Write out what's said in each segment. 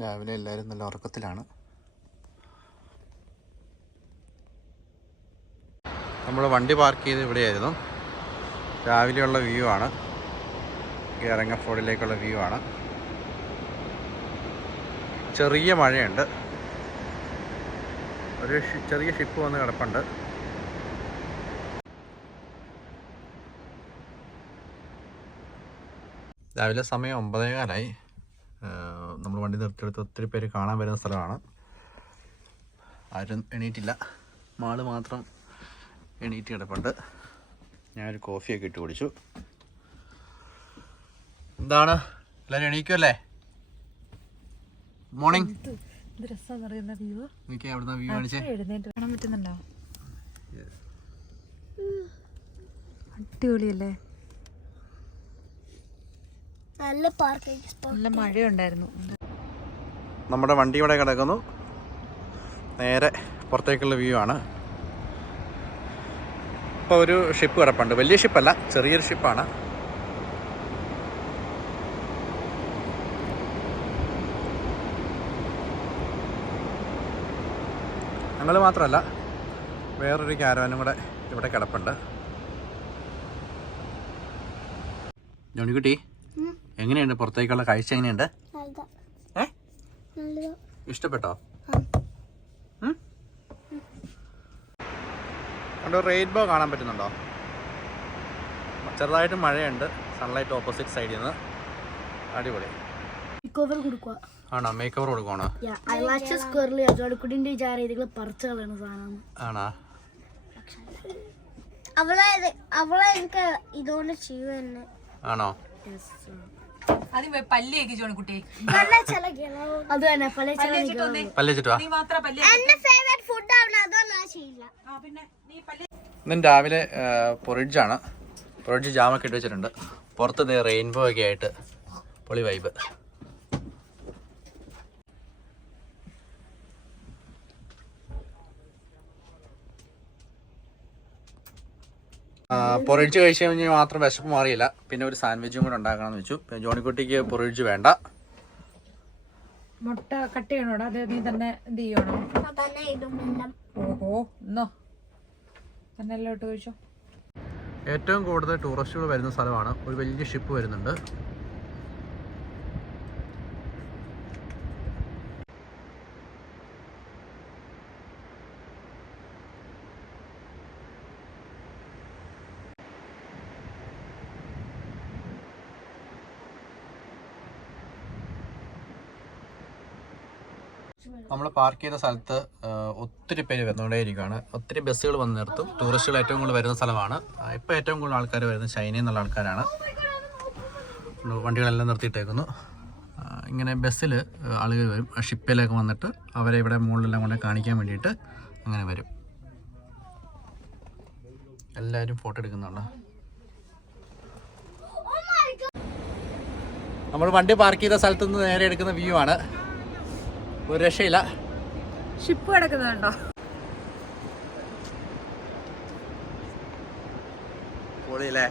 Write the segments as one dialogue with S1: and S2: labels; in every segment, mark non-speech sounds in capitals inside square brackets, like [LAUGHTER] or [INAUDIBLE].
S1: രാവിലെ എല്ലാവരും നല്ല ഉറക്കത്തിലാണ്. നമ്മൾ വണ്ടി പാർക്ക് ചെയ്ത് ഇവിടെയായിരുന്നു. രാവിലെയുള്ള വ്യൂ ആണ്. ഇറങ്ങഫോർഡിലേക്കുള്ള വ്യൂ ആണ്. ചെറിയ മഴയുണ്ട്. ഒരു ചെറിയ ഷിപ്പ് വന്ന് കിടപ്പുണ്ട്. രാവിലെ സമയം ഒമ്പതേകാലായി. നമ്മൾ വണ്ടി നിർത്തിയെടുത്ത് ഒത്തിരി പേര് കാണാൻ വരുന്ന സ്ഥലമാണ്. ആരും എണീറ്റില്ല. മാൾ മാത്രം എണീറ്റ് കിടപ്പുണ്ട്. ഞാനൊരു കോഫിയൊക്കെ ഇട്ട് കുടിച്ചു. എന്താണ്? എല്ലാവരും എണീക്കുമല്ലേ മോർണിംഗ് എനിക്ക് അവിടുന്ന് വ്യൂ കാണിച്ചേ?
S2: അടിപൊളിയല്ലേ?
S3: നല്ല പാർക്കിംഗ്
S2: നല്ല മഴയുണ്ടായിരുന്നു.
S1: നമ്മുടെ വണ്ടി ഇവിടെ കിടക്കുന്നു. നേരെ പുറത്തേക്കുള്ള വ്യൂ ആണ്. ഇപ്പോൾ ഒരു ഷിപ്പ് കിടപ്പുണ്ട്. വലിയ ഷിപ്പല്ല ചെറിയൊരു ഷിപ്പാണ് ഞങ്ങൾ മാത്രമല്ല വേറൊരു ക്യാരവാനും കൂടെ ഇവിടെ കിടപ്പുണ്ട്. ജോണിക്കുട്ടി എങ്ങനെയുണ്ട് പുറത്തേക്കുള്ള കാഴ്ച എങ്ങനെയുണ്ട്? ഏ? ഇഷ്ടപ്പെട്ടോ? കണ്ടോ റെയിൻബോ കാണാൻ പറ്റുന്നുണ്ടോ? ചെറുതായിട്ട് മഴയുണ്ട്. സൺലൈറ്റ് ഓപ്പോസിറ്റ് സൈഡിൽ നിന്ന് അടിപൊളി. ആണോ? മേക്ക് ഓവർ
S3: സാധനമാണ്
S1: ആണോ?
S3: അവളെ അവളെ എനിക്ക് ഇതുകൊണ്ട്
S1: ആണോ?
S2: ആദ്യം പല്ലി പല്ലി
S1: ഇന്നും രാവിലെ പൊറിഡ്ജാണ് പൊറിഡ്ജ് ജാമൊക്കെ ഇട്ട് വെച്ചിട്ടുണ്ട്. പുറത്ത് റെയിൻബോ ഒക്കെ ആയിട്ട് പൊളി വൈബ് പൊറിഡ്ജ് കഴിച്ച് കഴിഞ്ഞാൽ മാത്രം വിശപ്പ് മാറിയില്ല. പിന്നെ ഒരു സാൻഡ്വിച്ചും കൂടെ ഉണ്ടാക്കണം വെച്ചു. ജോണിക്കുട്ടിക്ക് പൊറിഡ്ജ് വേണ്ട.
S2: മുട്ട കട്ട് ചെയ്യണോടാ? അത് നീ തന്നെ എന്ത് ചെയ്യണോ? ഓഹോ എന്നോ തന്നെ എല്ലാം ഇട്ട് കഴിച്ചോ
S1: ഏറ്റവും കൂടുതൽ ടൂറിസ്റ്റുകൾ വരുന്ന സ്ഥലമാണ്. ഒരു വലിയ ഷിപ്പ് വരുന്നുണ്ട്. നമ്മൾ പാർക്ക് ചെയ്ത സ്ഥലത്ത് ഒത്തിരി പേര് വന്നുകൊണ്ടേയിരിക്കുകയാണ് ഒത്തിരി ബസ്സുകൾ വന്ന് നിർത്തും. ടൂറിസ്റ്റുകൾ ഏറ്റവും കൂടുതൽ വരുന്ന സ്ഥലമാണ്. ഇപ്പോൾ ഏറ്റവും കൂടുതൽ ആൾക്കാർ വരുന്നത് ചൈനയിൽ നിന്നുള്ള ആൾക്കാരാണ്. വണ്ടികളെല്ലാം നിർത്തിയിട്ടേക്കുന്നു. ഇങ്ങനെ ബസ്സിൽ ആളുകൾ വരും. ഷിപ്പിലൊക്കെ വന്നിട്ട് അവരെ ഇവിടെ മുകളിലെല്ലാം കൊണ്ട് കാണിക്കാൻ വേണ്ടിയിട്ട് അങ്ങനെ വരും. എല്ലാവരും ഫോട്ടോ എടുക്കുന്നുണ്ട്? നമ്മൾ വണ്ടി പാർക്ക് ചെയ്ത സ്ഥലത്ത് നിന്ന് നേരെ എടുക്കുന്ന വ്യൂ ആണ്. ഒരു രക്ഷയില്ല.
S2: ഷിപ്പ് കിടക്കുന്നുണ്ടോ?
S1: പൊളിയില്ലേ?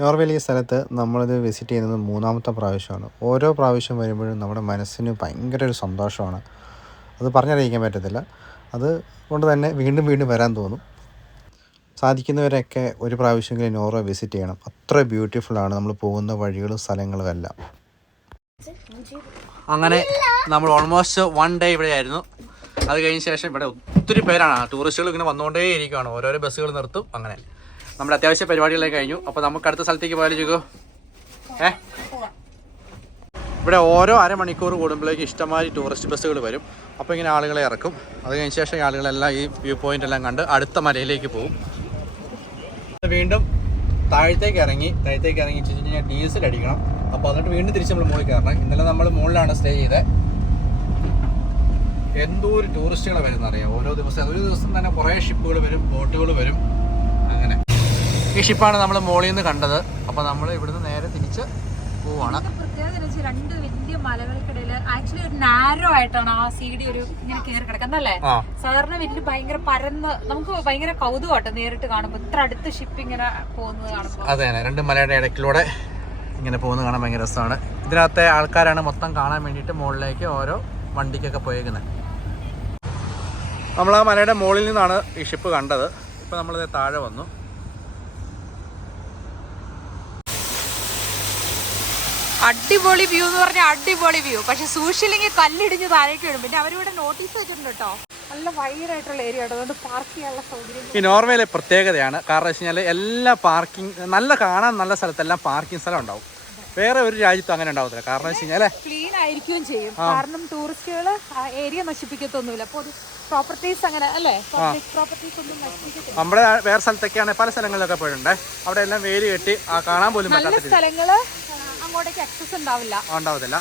S1: നോർവേയിൽ ഈ സ്ഥലത്ത് നമ്മളിത് വിസിറ്റ് ചെയ്യുന്നത് മൂന്നാമത്തെ പ്രാവശ്യമാണ്. ഓരോ പ്രാവശ്യം വരുമ്പോഴും നമ്മുടെ മനസ്സിന് ഭയങ്കര ഒരു സന്തോഷമാണ്. അത് പറഞ്ഞറിയിക്കാൻ പറ്റത്തില്ല. അത് കൊണ്ട് തന്നെ വീണ്ടും വീണ്ടും വരാൻ തോന്നും. സാധിക്കുന്നവരൊക്കെ ഒരു പ്രാവശ്യമെങ്കിലും നോറ വിസിറ്റ് ചെയ്യണം. അത്ര ബ്യൂട്ടിഫുള്ളാണ് നമ്മൾ പോകുന്ന വഴികളും സ്ഥലങ്ങളും എല്ലാം. അങ്ങനെ നമ്മൾ ഓൾമോസ്റ്റ് വൺ ഡേ ഇവിടെ ആയിരുന്നു അത് കഴിഞ്ഞ ശേഷം ഇവിടെ ഒത്തിരി പേരാണ്. ടൂറിസ്റ്റുകൾ ഇങ്ങനെ വന്നുകൊണ്ടേ ഇരിക്കുകയാണ് ഓരോരോ ബസ്സുകൾ നിർത്തും. അങ്ങനെ. നമ്മുടെ അത്യാവശ്യ പരിപാടികളൊക്കെ കഴിഞ്ഞു. അപ്പോൾ നമുക്ക് അടുത്ത സ്ഥലത്തേക്ക് പോയാലും ചോദിക്കോ ഏ? ഇവിടെ ഓരോ അരമണിക്കൂർ കൂടുമ്പോഴേക്ക് ഇഷ്ടമായി ടൂറിസ്റ്റ് ബസ്സുകൾ വരും. അപ്പോൾ ഇങ്ങനെ ആളുകളെ ഇറക്കും. അത് കഴിഞ്ഞ ശേഷം ആളുകളെല്ലാം ഈ വ്യൂ പോയിന്റ് എല്ലാം കണ്ട് അടുത്ത മലയിലേക്ക് പോകും. വീണ്ടും താഴത്തേക്ക് ഇറങ്ങി താഴത്തേക്ക് ഇറങ്ങി വെച്ച് കഴിഞ്ഞാൽ ഡി എസ് അടിക്കണം. അപ്പോൾ എന്നിട്ട് വീണ്ടും തിരിച്ച് നമ്മൾ മുകളിൽ കയറണം. ഇന്നലെ നമ്മൾ മുകളിലാണ് സ്റ്റേ ചെയ്തത് എന്തോ ഒരു ടൂറിസ്റ്റുകൾ വരുന്ന അറിയാം ഓരോ ദിവസം ഒരു ദിവസം തന്നെ കുറേ ഷിപ്പുകൾ വരും ബോട്ടുകൾ വരും. അങ്ങനെ. ഈ ഷിപ്പാണ് നമ്മൾ മുകളിൽ നിന്ന് കണ്ടത്. അപ്പോൾ നമ്മൾ ഇവിടുന്ന് നേരെ തിരിച്ച് പോവാണ്.
S2: രണ്ട് വലിയ മലകൾക്കിടയിൽ ആക്ച്വലി ഒരു നാരോ ആയിട്ടാണ് ആ സി ഡി ഒരു ഇങ്ങനെ കയറി കിടക്കുന്നല്ലേ
S1: ആ.
S2: സാധാരണ വലിയ ഭയങ്കര പരന്ന് നമുക്ക് ഭയങ്കര കൗതുകമാട്ടോ നേരിട്ട് കാണുമ്പോൾ ഇത്ര അടുത്ത് ഷിപ്പ് ഇങ്ങനെ പോകുന്നത് കാണുമ്പോൾ
S1: അതെ രണ്ട് മലയുടെ ഇടയ്ക്കിലൂടെ ഇങ്ങനെ പോകുന്നത് കാണാൻ ഭയങ്കര രസമാണ്. ഇതിനകത്തെ ആൾക്കാരാണ് മൊത്തം കാണാൻ വേണ്ടിയിട്ട് മുകളിലേക്ക് ഓരോ വണ്ടിക്കൊക്കെ പോയേക്കുന്നത്. നമ്മൾ ആ മലയുടെ മുകളിൽ നിന്നാണ് ഈ ഷിപ്പ് കണ്ടത്. ഇപ്പോൾ നമ്മളിത് താഴെ വന്നു.
S2: അടിപൊളി വ്യൂ എന്ന് പറഞ്ഞാൽ അടിപൊളി വ്യൂ പക്ഷെ സൂക്ഷില്ലെങ്കിൽ കല്ലിടിഞ്ഞ് താഴേക്ക് വീഴും. പിന്നെ അവരിവിടെ നോട്ടീസ് വെച്ചിട്ടുണ്ട് കേട്ടോ നല്ല വൈഡായിട്ടുള്ള ഏരിയ കേട്ടോ അതുകൊണ്ട് പാർക്ക് ചെയ്യാനുള്ള സൗകര്യം
S1: ഈ നോർവേയിലെ പ്രത്യേകതയാണ്. കാരണം വെച്ച് കഴിഞ്ഞാൽ എല്ലാ പാർക്കിംഗ് നല്ല കാണാൻ നല്ല സ്ഥലത്തെല്ലാം പാർക്കിംഗ് സ്ഥലം ഉണ്ടാവും. വേറെ ഒരു രാജ്യത്തും അങ്ങനെ ഉണ്ടാവത്തില്ല. കാരണം വെച്ച് കഴിഞ്ഞാൽ
S2: ക്ലീൻ ആയിരിക്കും ചെയ്യും. കാരണം ടൂറിസ്റ്റുകൾ ഏരിയ നശിപ്പിക്കത്തൊന്നുമില്ല. അപ്പോൾ പ്രോപ്പർട്ടീസ് അങ്ങനെ അല്ലേ? പ്രോപ്പർട്ടീസ് ഒന്നും
S1: നമ്മുടെ വേറെ സ്ഥലത്തൊക്കെയാണ് പല സ്ഥലങ്ങളിലൊക്കെ പോയിട്ടുണ്ട്. അവിടെ എല്ലാം വേലി കെട്ടി കാണാൻ പോലും പറ്റാത്ത
S2: സ്ഥലങ്ങൾ അങ്ങോട്ടേക്ക് ആക്സസ് ഉണ്ടാവില്ല.
S1: ഉണ്ടാവത്തില്ല.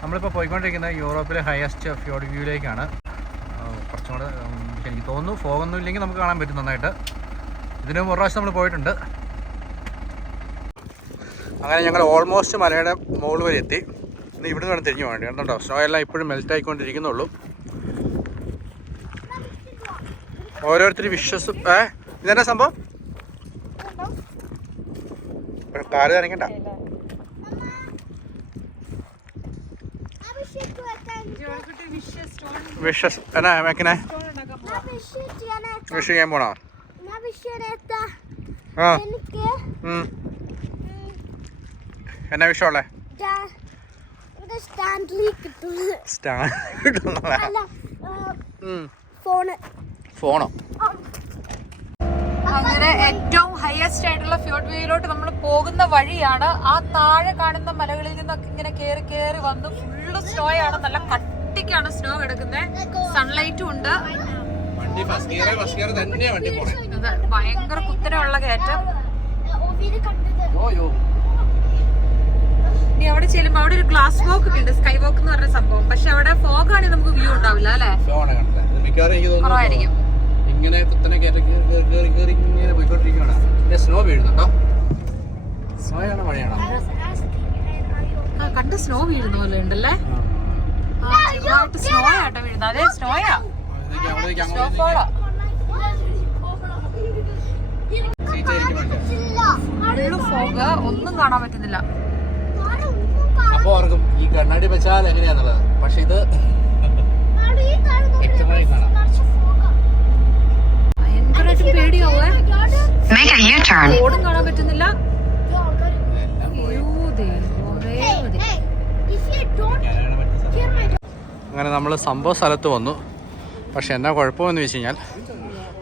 S1: നമ്മളിപ്പോൾ പോയിക്കൊണ്ടിരിക്കുന്നത് യൂറോപ്പിലെ ഹയസ്റ്റ് ഫ്യോഡ് വ്യൂയിലേക്കാണ് കുറച്ചും കൂടെ എനിക്ക് തോന്നുന്നു ഫോഗൊന്നും ഇല്ലെങ്കിൽ നമുക്ക് കാണാൻ പറ്റും നന്നായിട്ട്. ഇതിന് മുമ്പ് ഒരു പ്രാവശ്യം നമ്മൾ പോയിട്ടുണ്ട്. അങ്ങനെ ഞങ്ങൾ ഓൾമോസ്റ്റ് മലയുടെ മുകളിൽ വരെ എത്തി. ഇന്ന് ഇവിടെ നിന്ന് തിരിഞ്ഞു പോകേണ്ടി. കണ്ടോ സ്നോ എല്ലാം ഇപ്പോഴും മെൽറ്റ് ആയിക്കൊണ്ടിരിക്കുന്നുള്ളൂ. ഓരോരുത്തർ വിശ്വസ് ഏ? ഇതെന്നാ സംഭവം? കാൽ നനയ്ക്കണ്ട. വിഷസ് എന്നാ വെക്കണേ വിഷ് ചെയ്യാൻ പോണോ? ആ. എന്നാ വിഷമുള്ളേ [LAUGHS] സ്റ്റാൻഡ്
S3: ഫോണോ.
S2: അങ്ങനെ ഏറ്റവും ഹയസ്റ്റ് ആയിട്ടുള്ള ഫ്യൂട്ട് വ്യൂയിലോട്ട് നമ്മൾ പോകുന്ന വഴിയാണ്. ആ താഴെ കാണുന്ന മലകളിൽ നിന്നൊക്കെ ഇങ്ങനെ കയറി കയറി വന്ന് ഫുള്ള് സ്നോ ആണ്. നല്ല കട്ടിക്കാണ് സ്നോ കിടക്കുന്നത് സൺലൈറ്റും ഉണ്ട്. ഭയങ്കര കുത്തരമുള്ള കയറ്റം. ഇനി അവിടെ ചെല്ലുമ്പോ അവിടെ ഒരു ഗ്ലാസ് വോക്ക് ഒക്കെ ഉണ്ട്. സ്കൈ വോക്ക് എന്ന് പറഞ്ഞ സംഭവം. പക്ഷെ അവിടെ ഫോഗ് ആണെങ്കിൽ നമുക്ക് വ്യൂ ഉണ്ടാവില്ല അല്ലെ? കുറവായിരിക്കും.
S1: ഇങ്ങനെ കുത്തനെ കയറി കയറി കയറി കയറി ഇങ്ങനെ പോയിക്കൊണ്ടിരിക്കുകയാണ് സ്നോ വീഴുന്നുണ്ടോ സ്നോയാണോ മഴയാണോ.
S2: ആ കണ്ട് സ്നോ വീഴുന്ന പോലെ ഉണ്ടല്ലേ? സ്നോ ആട്ടോ വീഴുന്നത്. അതെ സ്നോയാ സ്നോ ഫോളാ. ഫുള്ള് ഫോഗ് ഒന്നും കാണാൻ പറ്റുന്നില്ല.
S1: അപ്പൊ ഓർക്കും ഈ കണ്ണാടി വെച്ചാൽ എങ്ങനെയാന്നുള്ളത് പക്ഷെ ഇത് [LAUGHS] വ്യക്തമായി കാണാം.
S2: ഭയങ്കരമായിട്ട് പേടിയാവേ. റോഡും കാണാൻ പറ്റുന്നില്ല.
S1: അങ്ങനെ നമ്മൾ സംഭവ സ്ഥലത്ത് വന്നു. പക്ഷെ എന്നാ കുഴപ്പമെന്ന് വെച്ച് കഴിഞ്ഞാൽ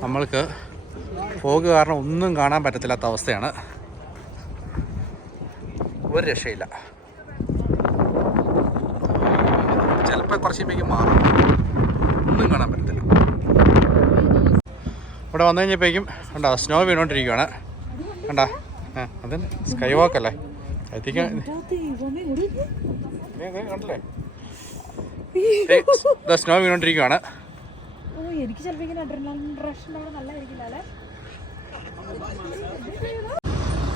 S1: നമ്മൾക്ക് ഫോഗ് കാരണം ഒന്നും കാണാൻ പറ്റത്തില്ലാത്ത അവസ്ഥയാണ്. ഒരു രക്ഷയില്ല. ചിലപ്പോൾ കുറച്ച് മാറും. ഒന്നും കാണാൻ പറ്റത്തില്ല. ഇവിടെ വന്നു കഴിഞ്ഞപ്പോഴേക്കും കണ്ടാ സ്നോ വീണോണ്ടിരിക്കുവാണ് കണ്ടാ? ആ അത് സ്കൈ വാക്ക് അല്ലേ എത്തിക്കാൻ കണ്ടല്ലേ? സ്നോ
S2: വീണോണ്ടിരിക്കുവാണ് എനിക്ക് ചിലപ്പോ ഇങ്ങനെ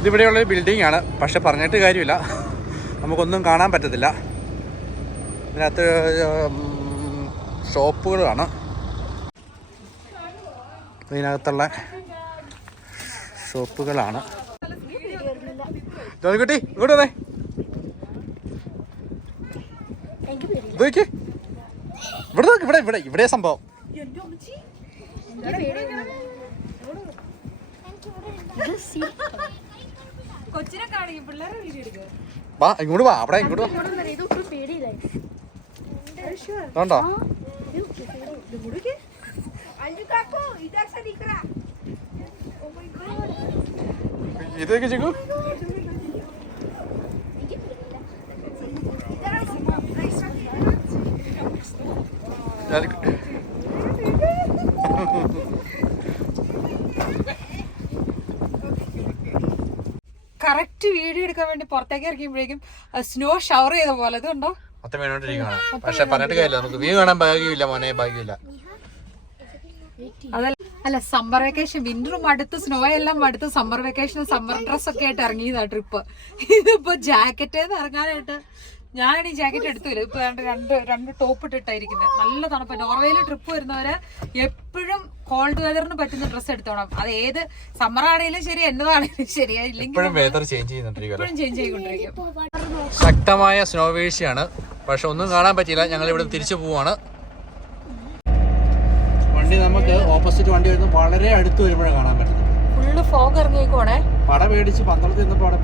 S1: ഇതിവിടെയുള്ള ബിൽഡിംഗ് ആണ്. പക്ഷെ പറഞ്ഞിട്ട് കാര്യമില്ല. നമുക്കൊന്നും കാണാൻ പറ്റത്തില്ല. ഇതിനകത്ത് ഷോപ്പുകൾ ഷോപ്പുകളാണ് ഇതിനകത്തുള്ള ഷോപ്പുകളാണ് ജോലിക്കുട്ടി ഇങ്ങോട്ട് വന്നേ. നോക്കി ഇവിടെ നോക്ക് ഇവിടെ ഇവിടെ ഇവിടെ സംഭവം. വാ ഇങ്ങോട്ട് വാ അവിടെ ഇങ്ങോട്ട് വാ.
S3: ഇതൊട്ടും പേടിയില്ലേ
S1: അതുകൊണ്ടോ ഇതൊക്കെ ചിക്കു
S2: കറക്റ്റ് വീഡിയോ എടുക്കാൻ വേണ്ടി പുറത്തേക്ക് ഇറങ്ങിയപ്പോഴേക്കും സ്നോ ഷവർ ചെയ്ത പോലെ. ഇതുണ്ടോ? കണ്ടോ
S1: മൊത്തം വീണോണ്ടിരിക്കുകയാണ് പക്ഷെ പറഞ്ഞിട്ട് കാര്യമില്ല. നമുക്ക് വ്യൂ കാണാൻ ഭാഗ്യമില്ല മോനെ ഭാഗ്യമില്ല.
S2: അതല്ല അല്ല സമ്മർ വെക്കേഷൻ വിന്ററും അടുത്ത് സ്നോ എല്ലാം അടുത്ത് സമ്മർ വെക്കേഷൻ സമ്മർ ഡ്രസ് ഒക്കെ ആയിട്ട് ഇറങ്ങിയതാ ട്രിപ്പ് ഇതിപ്പോ ജാക്കറ്റ് ഇറങ്ങാനായിട്ട് ഞാനാണ് ഈ ജാക്കറ്റ് എടുത്തില്ല ഇപ്പൊ രണ്ട് രണ്ട് ടോപ്പ് ഇട്ടിട്ടായിരിക്കുന്നത് നല്ല തണുപ്പ്. നോർവേയിൽ ട്രിപ്പ് വരുന്നവര് എപ്പോഴും കോൾഡ് വെതറിന് പറ്റുന്ന ഡ്രസ്സ് എടുത്തോണം. അത് ഏത് സമ്മർ ആണെങ്കിലും ശരി എന്നതാണെങ്കിലും ശരി. ഇല്ലെങ്കിൽ
S1: ചേഞ്ച്
S2: ചെയ്തുകൊണ്ടിരിക്കും
S1: ശക്തമായ സ്നോ വീഴ്ചയാണ്. പക്ഷെ ഒന്നും കാണാൻ പറ്റില്ല ഞങ്ങൾ ഇവിടെ തിരിച്ചു പോവാണ്. വണ്ടി നമുക്ക് ഓപ്പോസിറ്റ് വണ്ടി വരുന്നത് വളരെ അടുത്ത് വരുമ്പോഴേ കാണാൻ പറ്റുന്നത്
S2: ഫുള്ള് ഫോഗ് ഇറങ്ങിക്കോണേ
S1: പട പേടിച്ച് പന്തളത്തിൽ നിന്നപ്പോ അവിടെ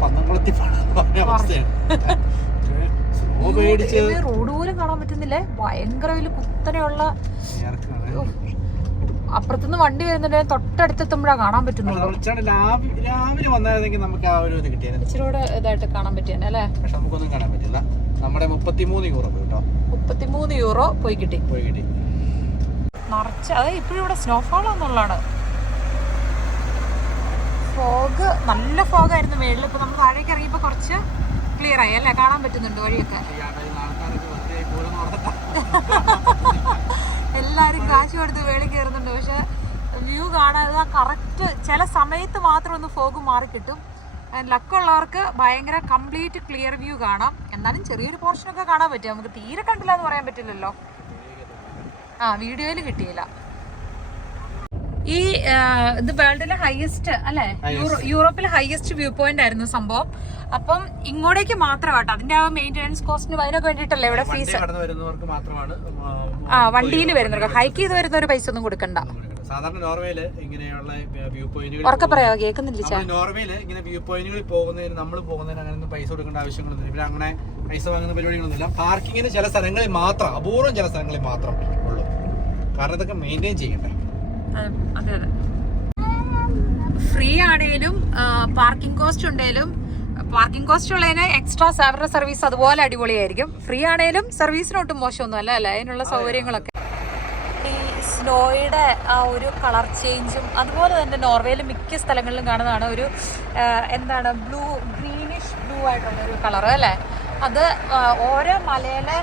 S1: സ്നോ പേടിച്ച്
S2: റോഡ് പോലും കാണാൻ പറ്റുന്നില്ലേ? ഭയങ്കര വലിയ കുത്തനെയുള്ള. അപ്പുറത്തുനിന്ന് വണ്ടി വരുന്നുണ്ടെ തൊട്ടടുത്തെത്തുമ്പോഴാണ് കാണാൻ
S1: ഇച്ചിരി രാവിലെ വന്നായിരുന്നെങ്കിൽ നമുക്ക് ആ ഒരു ഇത് കിട്ടിയത്
S2: ഇച്ചിരി കൂടെ ഇതായിട്ട് കാണാൻ പറ്റിയാണ് അല്ലേ?
S1: പക്ഷെ നമുക്കൊന്നും കാണാൻ പറ്റില്ല. നമ്മുടെ മുപ്പത്തിമൂന്ന് യൂറോ പോയി കേട്ടോ.
S2: മുപ്പത്തിമൂന്ന് യൂറോ പോയി കിട്ടി.
S1: പോയി കിട്ടി.
S2: നിറച്ച് അത് ഇപ്പോഴും ഇവിടെ സ്നോഫോൾ എന്നുള്ളതാണ് ഫോഗ് നല്ല ഫോഗ് ആയിരുന്നു മേളിൽ ഇപ്പൊ നമ്മൾ താഴേക്ക് ഇറങ്ങിയപ്പോ കുറച്ച് ക്ലിയർ ആയി അല്ലേ? കാണാൻ പറ്റുന്നുണ്ട് വഴിയൊക്കെ. [LAUGHS] എല്ലാരും കാശ് കൊടുത്ത് വേളി കയറുന്നുണ്ട്. പക്ഷെ വ്യൂ കാണാതെ കറക്റ്റ് ചില സമയത്ത് മാത്രം ഒന്ന് ഫോഗ് മാറി കിട്ടും. ലക്കുള്ളവർക്ക് ഭയങ്കര കംപ്ലീറ്റ് ക്ലിയർ വ്യൂ കാണാം. എന്നാലും ചെറിയൊരു പോർഷനൊക്കെ കാണാൻ പറ്റും. നമുക്ക് തീരെ കണ്ടില്ല എന്ന് പറയാൻ പറ്റില്ലല്ലോ. ആ വീഡിയോയിൽ കിട്ടിയില്ല. ഈ ഇത് വേൾഡിലെ ഹയസ്റ്റ് അല്ലെ? യൂറോപ്പിലെ ഹയസ്റ്റ് വ്യൂ പോയിന്റ് ആയിരുന്നു സംഭവം. അപ്പം ഇങ്ങോട്ടേക്ക് മാത്രം കേട്ടോ അതിന്റെ ആ മെയിന്റെനൻസ് കോസ്റ്റിന് അതിനൊക്കെ വേണ്ടിട്ടല്ലേ ഇവിടെ ഫീസ് ആ വണ്ടിയിൽ വരുന്നവർക്ക്. ഹൈക്ക് ചെയ്ത് വരുന്ന ഒരു പൈസ ഒന്നും കൊടുക്കണ്ട.
S1: സാധാരണ നോർവേയിൽ ഇങ്ങനെയുള്ള വ്യൂ പോയിന്റുകൾ
S2: കേൾക്കുന്നില്ല
S1: നോർവേയിൽ ഇങ്ങനെ വ്യൂ പോയിന്റുകളിൽ പോകുന്നതിന് നമ്മൾ പോകുന്നതിന് അങ്ങനെ പൈസ കൊടുക്കേണ്ട ആവശ്യങ്ങളൊന്നും പിന്നെ അങ്ങനെ പൈസ വാങ്ങുന്ന പരിപാടികളൊന്നുമില്ല. പാർക്കിങ്ങിന് ചില സ്ഥലങ്ങളിൽ മാത്രം അപൂർവം ചില സ്ഥലങ്ങളിൽ മാത്രം കാരണം ഇതൊക്കെ മെയിന്റെയിൻ ചെയ്യണ്ടേ?
S2: അതെ അതെ ഫ്രീ ആണേലും പാർക്കിംഗ് കോസ്റ്റ് ഉണ്ടേലും പാർക്കിംഗ് കോസ്റ്റ് ഉള്ളതിന് എക്സ്ട്രാ സാവറ സർവീസ് അതുപോലെ അടിപൊളിയായിരിക്കും. ഫ്രീ ആണേലും സർവീസിനൊട്ടും മോശമൊന്നും അല്ല അല്ലേ? അതിനുള്ള സൗകര്യങ്ങളൊക്കെ. ഈ സ്നോയുടെ ആ ഒരു കളർ ചേഞ്ചും അതുപോലെ തന്നെ നോർവേയിൽ മിക്ക സ്ഥലങ്ങളിലും കാണുന്നതാണ് ഒരു എന്താണ് ബ്ലൂ ഗ്രീനിഷ് ബ്ലൂ ആയിട്ടുള്ള ഒരു കളർ അല്ലേ? അത് ഓരോ മലയിലെ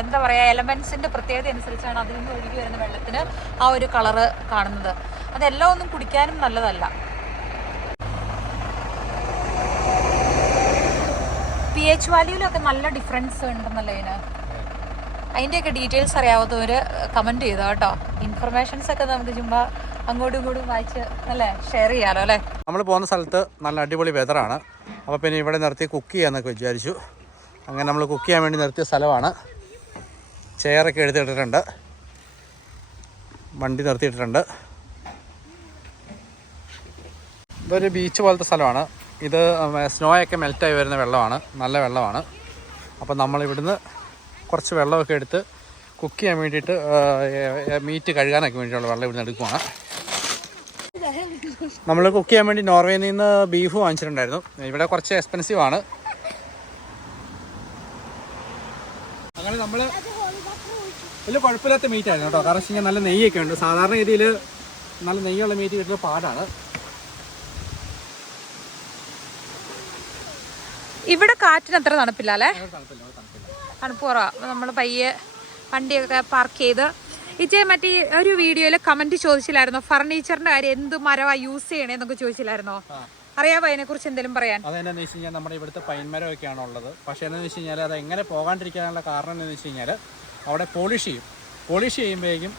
S2: എന്താ പറയുക എലമെൻസിന്റെ പ്രത്യേകത അനുസരിച്ചാണ് അതിൽ നിന്ന് ഒഴുകി വരുന്ന വെള്ളത്തിന് ആ ഒരു കളറ് കാണുന്നത്. അതെല്ലാം ഒന്നും കുടിക്കാനും നല്ലതല്ല. പി എച്ച് വാല്യൂലൊക്കെ നല്ല ഡിഫറൻസ് ഉണ്ടെന്നല്ലേ ഇതിന്? അതിന്റെയൊക്കെ ഡീറ്റെയിൽസ് അറിയാവുന്നവർ കമന്റ് ചെയ്തോ കേട്ടോ. ഇൻഫർമേഷൻസ് ഒക്കെ നമുക്ക് ചുമ്മാ അങ്ങോട്ടും ഇങ്ങോട്ടും വായിച്ച് അല്ലേ ഷെയർ ചെയ്യാലോ അല്ലേ?
S1: നമ്മൾ പോകുന്ന സ്ഥലത്ത് നല്ല അടിപൊളി വെതറാണ് അപ്പോൾ പിന്നെ ഇവിടെ നിർത്തി കുക്ക് ചെയ്യാമെന്നൊക്കെ വിചാരിച്ചു. അങ്ങനെ നമ്മൾ കുക്ക് ചെയ്യാൻ വേണ്ടി നിർത്തിയ സ്ഥലമാണ്. ചെയറൊക്കെ എടുത്തിട്ടിട്ടുണ്ട്. വണ്ടി നിർത്തിയിട്ടിട്ടുണ്ട്. ഇതൊരു ബീച്ച് പോലത്തെ സ്ഥലമാണ്. ഇത് സ്നോയൊക്കെ മെൽറ്റായി വരുന്ന വെള്ളമാണ്. നല്ല വെള്ളമാണ്. അപ്പോൾ നമ്മൾ ഇവിടുന്ന് കുറച്ച് വെള്ളമൊക്കെ എടുത്ത് കുക്ക് ചെയ്യാൻ വേണ്ടിയിട്ട് മീറ്റ് കഴുകാനൊക്കെ വേണ്ടിയിട്ടുള്ള വെള്ളം ഇവിടുന്ന് എടുക്കുവാണ്. നമ്മൾ കുക്ക് ചെയ്യാൻ വേണ്ടി നോർവേയിൽ നിന്ന് ബീഫ് വാങ്ങിച്ചിട്ടുണ്ടായിരുന്നു. ഇവിടെ കുറച്ച് എക്സ്പെൻസീവാണ് അങ്ങനെ നമ്മൾ വലിയ കുഴപ്പമില്ലാത്ത മീറ്റ് ആയിരുന്നു കേട്ടോ. കാരണം വെച്ചാൽ നല്ല നെയ്യൊക്കെ ഉണ്ട്. സാധാരണ രീതിയിൽ നല്ല നെയ്യുള്ള മീറ്റ് കിട്ടുന്ന പാടാണ്
S2: ഇവിടെ കാറ്റിന് അത്ര തണുപ്പില്ല അല്ലേ? തണുപ്പ് കുറവാണ് നമ്മൾ പയ്യെ വണ്ടിയൊക്കെ പാർക്ക് ചെയ്ത് ഇച്ചേ മറ്റേ ഒരു വീഡിയോയിൽ കമന്റ് ചോദിച്ചില്ലായിരുന്നോ? ഫർണിച്ചറിന്റെ കാര്യം എന്ത് മരവാ യൂസ് ചെയ്യണേന്നൊക്കെ ചോദിച്ചില്ലായിരുന്നോ? അറിയാമോ അതിനെ കുറിച്ച് എന്തെങ്കിലും പറയാൻ?
S1: അതെന്നു വെച്ച് കഴിഞ്ഞാൽ നമ്മുടെ ഇവിടുത്തെ പൈൻമരമൊക്കെയാണ് ഉള്ളത് പക്ഷേ എന്താണെന്ന് വെച്ച് കഴിഞ്ഞാൽ അത് എങ്ങനെ പോകാണ്ടിരിക്കാനുള്ള കാരണം എന്താണെന്ന് വെച്ച് കഴിഞ്ഞാൽ അവിടെ പോളിഷ് ചെയ്യും. പോളിഷ് ചെയ്യുമ്പോഴേക്കും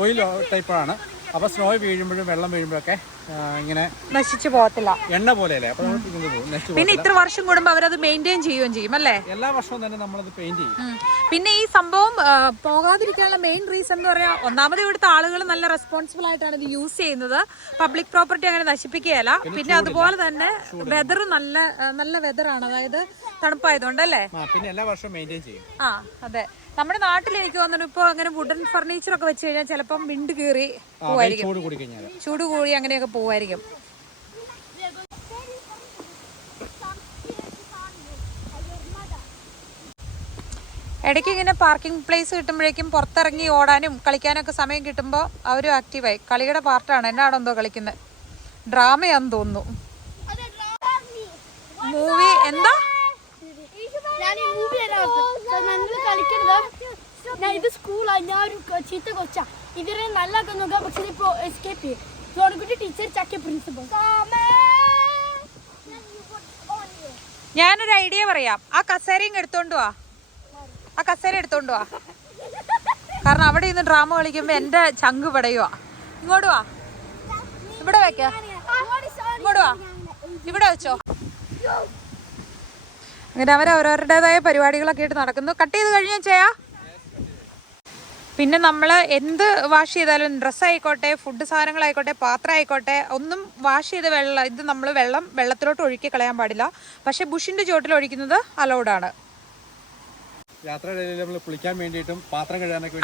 S1: ഓയിൽ ടൈപ്പാണ് അപ്പോൾ സ്നോ വീഴുമ്പോഴും വെള്ളം വീഴുമ്പോഴൊക്കെ ഇങ്ങനെ
S2: നശിച്ചു പോകത്തില്ല.
S1: എണ്ണ പോലെയല്ലേ? അപ്പോൾ പോകും.
S2: പിന്നെ ഇത്ര വർഷം കൂടുമ്പോൾ അവരത് മെയിന്റെയിൻ ചെയ്യുകയും ചെയ്യും അല്ലേ?
S1: എല്ലാ വർഷവും തന്നെ നമ്മളത് പെയിന്റ് ചെയ്യും.
S2: പിന്നെ ഈ സംഭവം പോകാതിരിക്കാനുള്ള മെയിൻ റീസൺ എന്ന് പറയാ ഒന്നാമത് ഇവിടുത്തെ ആളുകൾ നല്ല റെസ്പോൺസിബിൾ ആയിട്ടാണ് ഇത് യൂസ് ചെയ്യുന്നത്. പബ്ലിക് പ്രോപ്പർട്ടി അങ്ങനെ നശിപ്പിക്കുകയല്ല. പിന്നെ അതുപോലെ തന്നെ വെതർ നല്ല നല്ല വെതറാണ് അതായത് തണുപ്പായതുകൊണ്ടല്ലേ
S1: അല്ലേ? പിന്നെ എല്ലാ വർഷവും മെയിന്റെയിൻ ചെയ്യും.
S2: ആ അതെ. നമ്മുടെ നാട്ടിൽ എനിക്ക് തോന്നുന്നു ഇപ്പൊ അങ്ങനെ വുഡൻ ഫർണിച്ചർ ഒക്കെ വെച്ച് കഴിഞ്ഞാൽ ചിലപ്പം വിണ്ട് കീറി പോവായിരിക്കും.
S1: ചൂട് കൂടി കഴിഞ്ഞാൽ
S2: ചൂട് കൂടി അങ്ങനെയൊക്കെ പോവായിരിക്കും. ഇടയ്ക്ക് ഇങ്ങനെ പാർക്കിംഗ് പ്ലേസ് കിട്ടുമ്പോഴേക്കും പുറത്തിറങ്ങി ഓടാനും കളിക്കാനൊക്കെ സമയം കിട്ടുമ്പോൾ അവരും ആക്റ്റീവായി കളിയുടെ പാർട്ടാണ് എന്നാണോ എന്തോ കളിക്കുന്നത് ഡ്രാമയാന്ന് തോന്നുന്നു. മൂവി എന്താ?
S3: ഞാൻ ഈ മൂവി ഞങ്ങൾ കളിക്കുന്നത് ഞാൻ ഇത് സ്കൂളാണ് ഞാൻ ഒരു ക- ചീത്ത കൊച്ചാ. ഇവർ നല്ല നോക്കാം പക്ഷെ ഇപ്പോ എസ്കേപ്പ് ചെയ്യും. ജോണിക്കുട്ടി ടീച്ചർ ചക്കി പ്രിൻസിപ്പൽ
S2: ഞാനൊരു ഐഡിയ പറയാം. ആ കസേരയും എടുത്തോണ്ട് വാ. ആ കസേര എടുത്തോണ്ട് വാ. കാരണം അവിടെ ഇന്ന് ഡ്രാമ കളിക്കുമ്പോ എന്റെ ചങ്ക് പടയുവാ. ഇങ്ങോട്ട് വാ. ഇവിടെ വെക്കാം. ഇങ്ങോട്ട് വാ. ഇവിടെ വെച്ചോ. അങ്ങനെ അവർ അവരവരുടേതായ പരിപാടികളൊക്കെ ആയിട്ട് നടക്കുന്നു. കട്ട് ചെയ്ത് കഴിഞ്ഞാൽ ചെയ്യാ പിന്നെ നമ്മൾ എന്ത് വാഷ് ചെയ്താലും ഡ്രസ്സ് ആയിക്കോട്ടെ ഫുഡ് സാധനങ്ങളായിക്കോട്ടെ പാത്രം ആയിക്കോട്ടെ ഒന്നും വാഷ് ചെയ്ത വെള്ളം ഇത് നമ്മൾ വെള്ളം വെള്ളത്തിലോട്ട് ഒഴുക്കി കളയാൻ പാടില്ല. പക്ഷേ ബുഷിന്റെ ചുവട്ടിൽ ഒഴിക്കുന്നത് അലൗഡാണ്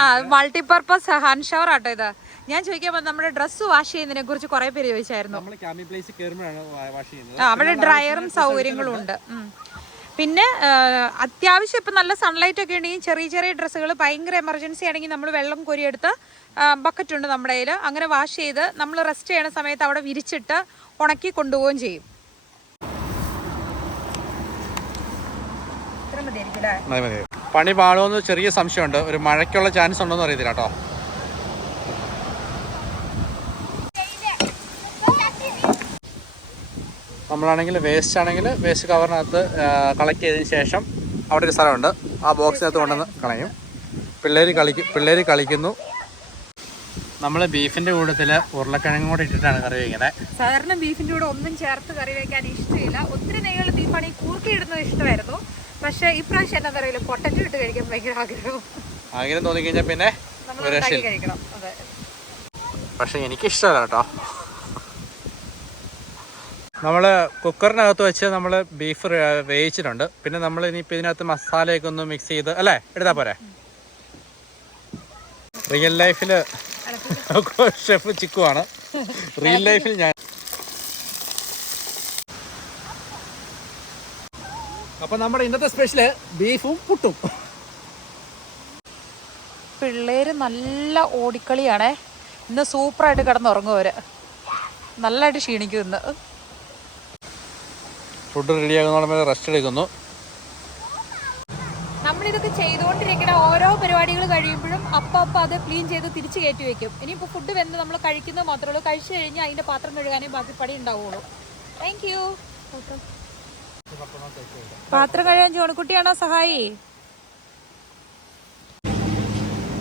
S2: ആ മൾട്ടിപർപ്പസ് ഹാൻഡ് ഷവർ ആട്ടോ ഇത്. ഞാൻ ചോദിക്കാൻ നമ്മുടെ ഡ്രസ്സ് വാഷ് ചെയ്യുന്നതിനെ കുറിച്ച് കുറെ പേര് ചോദിച്ചായിരുന്നു. അവിടെ ഡ്രയറും സൗകര്യങ്ങളും ഉണ്ട്. പിന്നെ അത്യാവശ്യം ഇപ്പം നല്ല സൺലൈറ്റ് ഒക്കെ ഉണ്ടെങ്കിൽ ചെറിയ ചെറിയ ഡ്രസ്സുകൾ ഭയങ്കര എമർജൻസി ആണെങ്കിൽ നമ്മൾ വെള്ളം കോരിയെടുത്ത് ബക്കറ്റ് ഉണ്ട് നമ്മുടെ കയ്യിൽ അങ്ങനെ വാഷ് ചെയ്ത് നമ്മൾ റെസ്റ്റ് ചെയ്യണ സമയത്ത് അവിടെ വിരിച്ചിട്ട് ഉണക്കി കൊണ്ടുപോവുകയും ചെയ്യും.
S1: പണി പാടുമെന്ന് ചെറിയ സംശയമുണ്ട്. ഒരു മഴയ്ക്കുള്ള ചാൻസ് ഉണ്ടോ എന്ന് അറിയത്തില്ല കേട്ടോ. നമ്മളാണെങ്കിൽ വേസ്റ്റ് ആണെങ്കിൽ വേസ്റ്റ് കവറിനകത്ത് കളക്ട് ചെയ്തതിന് ശേഷം അവിടെ ഒരു സ്ഥലമുണ്ട്. ആ ബോക്സിനകത്ത് കൊണ്ടുവന്ന് കളയും. പിള്ളേർ കളിക്കും പിള്ളേർ കളിക്കുന്നു. നമ്മൾ ബീഫിന്റെ കൂട്ടത്തിൽ ഉരുളക്കിഴങ്ങും കൂടെ ഇട്ടിട്ടാണ് കറി വയ്ക്കുന്നത്
S2: സാധാരണ ബീഫിന്റെ കൂടെ ഒന്നും ചേർത്ത് കറി വയ്ക്കാൻ ഇഷ്ടമില്ല. ഒത്തിരി നെയ്യുള്ള ബീഫാണെങ്കിൽ കൂർക്കി ഇടുന്നത് ഇഷ്ടമായിരുന്നു. പക്ഷേ ഇപ്രാവശ്യം എന്താ പറയുക പൊട്ടറ്റോ ഇട്ട് കഴിക്കാൻ ഭയങ്കര ആഗ്രഹം.
S1: ആഗ്രഹം തോന്നിക്കഴിഞ്ഞാൽ പിന്നെ പക്ഷെ എനിക്കിഷ്ടമല്ല കേട്ടോ. നമ്മൾ കുക്കറിനകത്ത് വെച്ച് നമ്മൾ ബീഫ് വേവിച്ചിട്ടുണ്ട്. പിന്നെ നമ്മൾ ഇനിയിപ്പോൾ ഇതിനകത്ത് മസാലയൊക്കെ ഒന്ന് മിക്സ് ചെയ്ത് അല്ലേ? എടുത്താൽ പോരെ? റിയൽ ലൈഫിൽ ഷെഫ് ചിക്കുവാണ് റിയൽ ലൈഫിൽ ഞാൻ. അപ്പൊ നമ്മുടെ ഇന്നത്തെ സ്പെഷ്യൽ ബീഫും പുട്ടും.
S2: പിള്ളേര് നല്ല ഓടിക്കളിയാണേ. ഇന്ന് സൂപ്പറായിട്ട് കിടന്നുറങ്ങും അവർ. നല്ലതായിട്ട് ക്ഷീണിക്കും ഇന്ന്.
S1: ഫുഡ് റെഡിയാകുന്ന റെസ്റ്റ് എടുക്കുന്നു.
S2: നമ്മളിതൊക്കെ ചെയ്തുകൊണ്ടിരിക്കുന്ന ഓരോ പരിപാടികൾ കഴിയുമ്പോഴും അപ്പം അപ്പം അത് ക്ലീൻ ചെയ്ത് തിരിച്ച് കയറ്റി വെക്കും. ഇനിയിപ്പോൾ ഫുഡ് വെന്ത് നമ്മൾ കഴിക്കുന്നത് മാത്രമേ ഉള്ളൂ. കഴിച്ചു കഴിഞ്ഞാൽ അതിന്റെ പാത്രം കഴുകാനേ ബാക്കി പടി ഉണ്ടാവുള്ളൂ. താങ്ക് യു പാത്രം. കഴുകാൻ ജോണിക്കുട്ടിയാണോ സഹായി?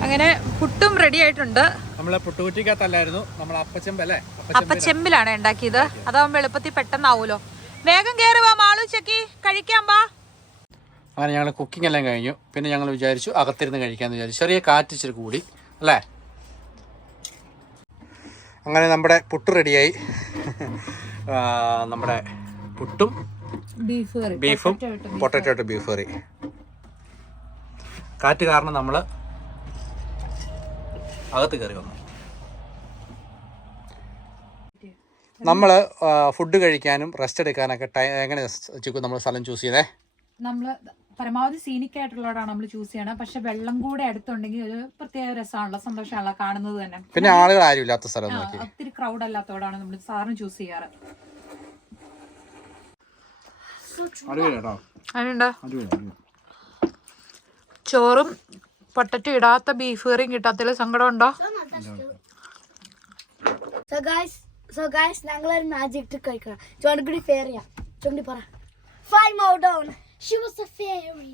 S2: അങ്ങനെ പുട്ടും റെഡി ആയിട്ടുണ്ട്.
S1: നമ്മൾ പുട്ടുകുറ്റിക്കകത്തല്ലായിരുന്നു. നമ്മൾ അപ്പച്ചെമ്പല്ലേ
S2: അപ്പച്ചെമ്പിലാണ് ഉണ്ടാക്കിയത്. അതാവുമ്പോൾ എളുപ്പത്തിൽ പെട്ടെന്നാവൂലോ? വേഗം കയറി വാ മാളു ചക്കി. കഴിക്കാൻ വാ.
S1: അങ്ങനെ ഞങ്ങൾ കുക്കിംഗ് എല്ലാം കഴിഞ്ഞു. പിന്നെ ഞങ്ങൾ വിചാരിച്ചു അകത്തിരുന്ന് കഴിക്കാമെന്ന് വിചാരിച്ചു. ചെറിയ കാറ്റ് ഇച്ചിരി കൂടി അല്ലേ? അങ്ങനെ നമ്മുടെ പുട്ട് റെഡിയായി. നമ്മുടെ പുട്ടും
S2: ബീഫ് കറി.
S1: ബീഫും പൊട്ടറ്റോ ഇട്ട് ബീഫ് കറി. കാറ്റ് കാരണം നമ്മൾ അകത്ത് കയറി വന്നു. നമ്മൾ ഫുഡ് കഴിക്കാനും റെസ്റ്റ് എടുക്കാനൊക്കെ ടൈം എങ്ങനെ ചിക്കു നമ്മൾ സ്ഥലം ചൂസ് ചെയ്തേ
S2: നമ്മൾ പരമാവധി സീനിക് ആയിട്ടുള്ളതാണ് നമ്മൾ ചൂസ് ചെയ്യണം. പക്ഷെ വെള്ളം കൂടെ അടുത്തുണ്ടെങ്കിൽ ഒരു പ്രത്യേക രസമാണല്ലോ സന്തോഷമാണല്ലോ കാണുന്നത് തന്നെ.
S1: പിന്നെ ആളുകൾ ആരും ഇല്ലാത്ത സ്ഥലം നോക്കി.
S2: ഒത്തിരി ക്രൗഡ് അല്ലാത്തതോടാണ് നമ്മൾ സാറിന് ചൂസ് ചെയ്യാറ്. ചോറും പൊട്ടറ്റോ ഇടാത്ത ബീഫ് കറിയും കിട്ടാത്തതിൽ സങ്കടമുണ്ടോ?
S3: സോ ഗായ്സ് സോ ഗായ്സ് ഞങ്ങൾ ഒരു മാജിക് ട്രിക്ക് കളിക്കണം ജോണിക്കുട്ടി ഫെയർ ചെയ്യാം. ജോണി പറ. Five Mau down she was a fairy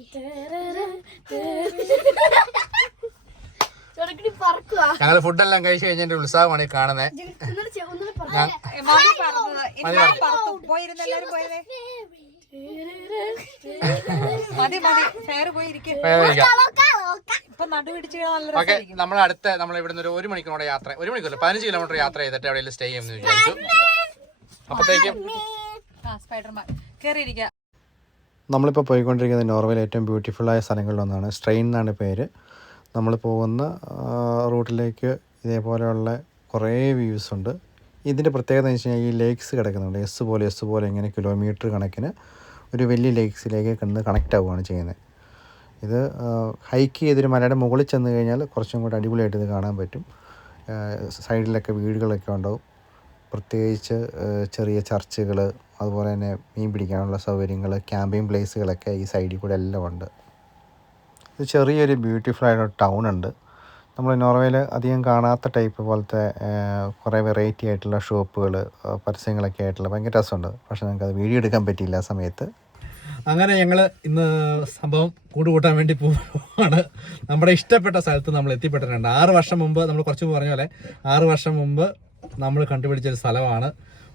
S3: Johnykutty പറക്കുക.
S1: ഞങ്ങൾ ഫുഡെല്ലാം കഴിച്ചു കഴിഞ്ഞതിന്റെ ഉത്സാഹമാണ് ഈ കാണുന്നത്
S3: ചെയ്യ്, ഒന്നുകൂടെ പറ.
S2: മതി മതി. ഫെയർ പോയിരിക്കും ഇപ്പൊ നടുപിടിച്ച് നല്ല
S1: ഓക്കെ നമ്മൾ അടുത്ത നമ്മൾ ഇവിടുന്ന് ഒരു ഒരു മണിക്കൂറോടെ യാത്ര ഒരു മണിക്കൂർ പതിനഞ്ച് കിലോമീറ്റർ യാത്ര ചെയ്തിട്ട് എവിടെയെങ്കിലും സ്റ്റേ ചെയ്യുമെന്ന് വിചാരിച്ചു. അപ്പോഴത്തേക്കും
S2: ആ സ്പൈഡർമാൻ. കേറിയിരിക്കുക
S4: നമ്മളിപ്പോൾ പോയിക്കൊണ്ടിരിക്കുന്നത് നോർവേയിലെ ഏറ്റവും ബ്യൂട്ടിഫുള്ളായ സ്ഥലങ്ങളിലൊന്നാണ്. സ്ട്രെയിൻ എന്നാണ് പേര്. നമ്മൾ പോകുന്ന റൂട്ടിലേക്ക് ഇതേപോലെയുള്ള കുറേ വ്യൂസ് ഉണ്ട്. ഇതിന്റെ പ്രത്യേകത എന്ന് വെച്ച് കഴിഞ്ഞാൽ ഈ ലേക്സ് കിടക്കുന്നുണ്ട്. എസ് പോലെ എസ് പോലെ ഇങ്ങനെ കിലോമീറ്റർ കണക്കിന് ഒരു വലിയ ലേക്സിലേക്ക് കിടന്ന് കണക്റ്റ് ആവുകയാണ് ചെയ്യുന്നത്. ഇത് ഹൈക്ക് ചെയ്തൊരു മലയുടെ മുകളിൽ ചെന്ന് കഴിഞ്ഞാൽ കുറച്ചും കൂടി അടിപൊളിയായിട്ട് ഇത് കാണാൻ പറ്റും. സൈഡിലൊക്കെ വീടുകളൊക്കെ ഉണ്ടാവും. പ്രത്യേകിച്ച് ചെറിയ ചർച്ചുകൾ അതുപോലെ തന്നെ മീൻ പിടിക്കാനുള്ള സൗകര്യങ്ങൾ ക്യാമ്പിംഗ് പ്ലേസുകളൊക്കെ ഈ സൈഡിൽ കൂടെ എല്ലാം ഉണ്ട്. ഇത് ചെറിയൊരു ബ്യൂട്ടിഫുൾ ആയിട്ടുള്ള ടൗൺ ഉണ്ട്. നമ്മൾ നോർവേയിൽ അധികം കാണാത്ത ടൈപ്പ് പോലത്തെ കുറേ വെറൈറ്റി ആയിട്ടുള്ള ഷോപ്പുകൾ പരസ്യങ്ങളൊക്കെ ആയിട്ടുള്ള ഭയങ്കര രസമുണ്ട്. പക്ഷേ അത് വീഡിയോ എടുക്കാൻ പറ്റിയില്ല ആ സമയത്ത്.
S1: അങ്ങനെ ഞങ്ങൾ ഇന്ന് സംഭവം കൂടുകൂട്ടാൻ വേണ്ടി പോവുകയാണ്. നമ്മുടെ ഇഷ്ടപ്പെട്ട സ്ഥലത്ത് നമ്മൾ എത്തിപ്പെട്ടിട്ടുണ്ട്. ആറ് വർഷം മുമ്പ് നമ്മൾ കുറച്ച് പറഞ്ഞ പോലെ ആറ് വർഷം മുമ്പ് നമ്മൾ കണ്ടുപിടിച്ചൊരു സ്ഥലമാണ്.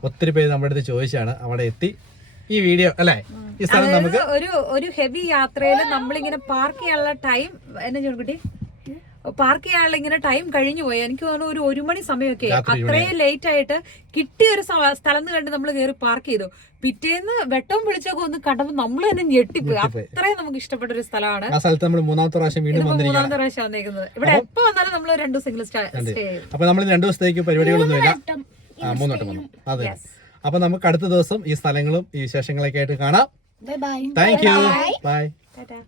S1: ഒത്തിരി പേര് നമ്മുടെ അടുത്ത് ചോദിച്ചാണ് അവിടെ എത്തി. ഈ വീഡിയോ അല്ലേ? ഈ സ്ഥലം നമുക്ക്
S2: ഒരു ഒരു ഹെവി യാത്രയിൽ നമ്മളിങ്ങനെ പാർക്ക് ചെയ്യാനുള്ള ടൈം എന്നെ ചോദിക്കട്ടെ പാർക്ക് ചെയ്യാനുള്ള ഇങ്ങനെ ടൈം കഴിഞ്ഞു പോയി. എനിക്ക് തോന്നുന്നു ഒരു ഒരു മണി സമയമൊക്കെ അത്രയും ലേറ്റ് ആയിട്ട് കിട്ടിയ ഒരു സ്ഥലം എന്ന് കണ്ട് നമ്മൾ കയറി പാർക്ക് ചെയ്തു. പിറ്റേന്ന് വെട്ടവും വിളിച്ചൊക്കെ ഒന്ന് കണ്ടപ്പോൾ നമ്മൾ തന്നെ ഞെട്ടിപ്പോയി. അത്രയും നമുക്ക് ഇഷ്ടപ്പെട്ട ഒരു സ്ഥലമാണ്.
S1: ആ സ്ഥലത്ത് നമ്മൾ മൂന്നാമത്തെ പ്രാവശ്യം വീണ്ടും വന്നിരിക്കുകയാണ്.
S2: മൂന്നാമത്തെ പ്രാവശ്യം വന്നേക്കുന്നത്. ഇവിടെ എപ്പോ വന്നാലും നമ്മൾ രണ്ടു സിംഗിൾ സ്റ്റേ ചെയ്യും.
S1: അപ്പൊ നമ്മൾ രണ്ടു ദിവസത്തേക്ക് പരിപാടികളൊന്നുമില്ല ആ മൂന്നോട്ടം വന്നു. അതെ. അപ്പൊ നമുക്ക് അടുത്ത ദിവസം ഈ സ്ഥലങ്ങളും ഈ വിശേഷങ്ങളൊക്കെ ആയിട്ട് കാണാം. Thank you by
S2: Tata